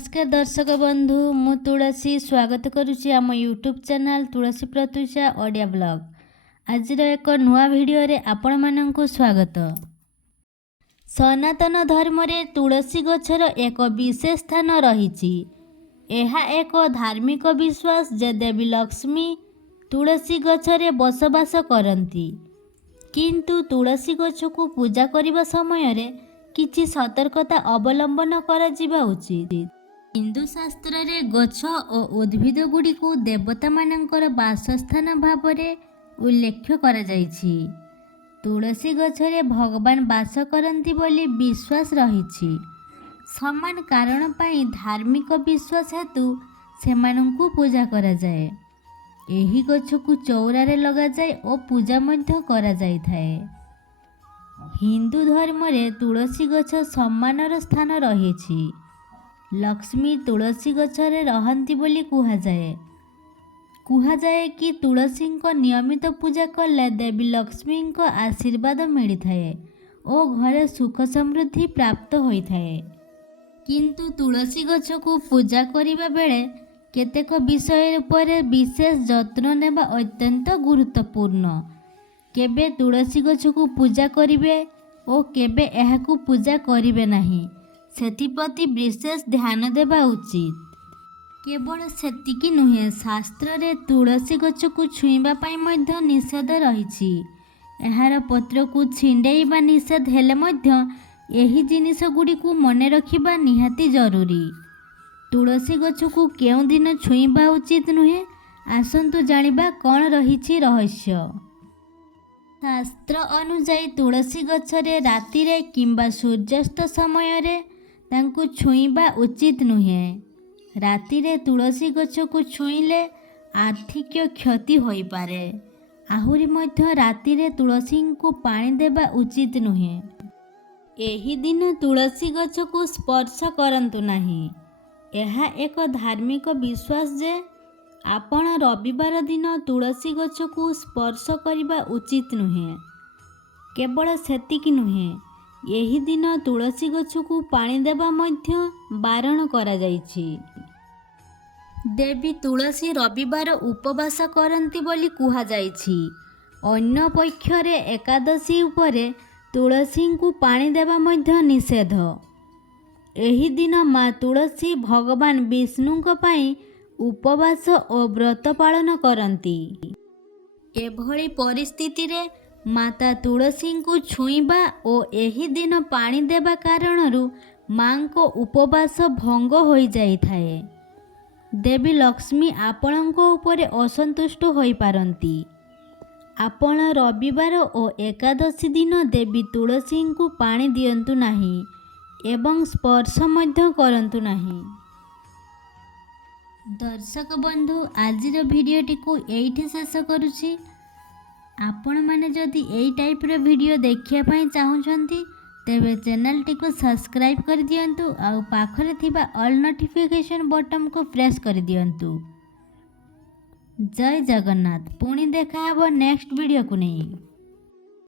नमस्कार दर्शक बंधु मु तुलसी स्वागत करुच्ची आम यूट्यूब चैनल तुलसी प्रत्युषा ऑडियो ब्लॉग। आज एक नुआ वीडियो रे आपण माननकु स्वागत। सनातन धर्म रे तुलसी गछर एक विशेष स्थान रहिछि। एहा एक धार्मिक विश्वास जे देवी लक्ष्मी तुलसी गछरे बसवास करती। किंतु तुलसी गछकु पूजा करिबा समय रे किछि सतर्कता अवलंबन करा जिबा उचित। हिंदू शास्त्र रे गछ और उद्भिद गुडी को देवता मानकर वासस्थान भाव रे उल्लेख करा जाइछि। तुलसी गछरे भगवान वास करती बोली विश्वास रहिछि। समान कारण पाई धार्मिक विश्वास हेतु सेमानंकु पूजा करा जाए। एही गछकु चौरा रे लगा जाए और पूजा मध्य करा जाय थाए। हिंदू धर्म रे तुलसी गछ सम्मानर स्थान रहिछि। लक्ष्मी तुलसी गछरे रहंती बोली कुहा जाए कि तुलसी को नियमित पूजा कले देवी लक्ष्मी को आशीर्वाद मिली थाए और घरे सुख समृद्धि प्राप्त होई थाए। किंतु तुलसी गछ को पूजा करिबा बेले केतेक विषय उपरे विशेष जत्न नेबा अत्यंत गुरुत्वपूर्ण। केबे तुलसी गछ को पूजा करिवे और केबे एहाकू पूजा करिवे नहीं सेथिप्रति विशेष ध्यान देबा उचित। केवल सेतिकी नुहे शास्त्र रे तुलसी गछ को छुईबा पाई मध्य निषेध रहिछि। एहार पत्र को छिंडेइबा निषेध हेले मध्य एही जिनिस गुडी को मने रखिबा निहाती जरूरी। तुलसी गछ को केउ दिन छुईबा उचित नुहे। आसंतु जानिबा कोन रहिछि रहस्य। शास्त्र अनुसार तुलसी गछरे राति रे किंबा सूर्यास्त समय रे तांकु छुईबा उचित नुहे। राति रे तुलसी गछ को छुईले आर्थिक क्षति होई पारे। आहुरी मध्य राति रे तुलसी को पानी देबा उचित नुहे। एही दिन तुलसी गछ को स्पर्श करंतु नहीं। एहा एक धार्मिक विश्वास जे आपण रविवार दिन तुलसी गछ को स्पर्श करिबा उचित नुहे। केवल सेतिकी नुहे एही दिन तुलसी गछ को पानी देबा मध्य बारण करा जाइछि। देवी तुलसी रविवार उपवास करंती बोली कुहा जाइछि। अन्य पक्षरे एकादशी उपरे तुलसी को पानी देबा मध्य निषेध। एही दिन माँ तुलसी भगवान विष्णु को पाई उपवास और व्रत पालन करती। एभली परिस्थिति रे माता तुलसी को छुईबा और एही दिन पानी देबा कारणरू मां को उपवास भंग होई जाई थाए। देवी लक्ष्मी आपणको उपरे असंतुष्ट होई पारंती। आपण रविवार और एकादशी दिन देवी तुलसी को पानी दियंतु नाही एवं स्पर्श मध्य करंतु नाही। दर्शक बंधु आजिर भिडियोटी को एइठी शेष करुछि। आपण माने जदि एई टाइप रो वीडियो देखिया पाई चाहुछंती तेबे चैनल टी को सब्सक्राइब कर दियंतु और पाखरे थिबा ऑल नोटिफिकेशन बटन को प्रेस कर दियंतु। जय जगन्नाथ। पुणी देखा हबो नेक्स्ट वीडियो को नहीं।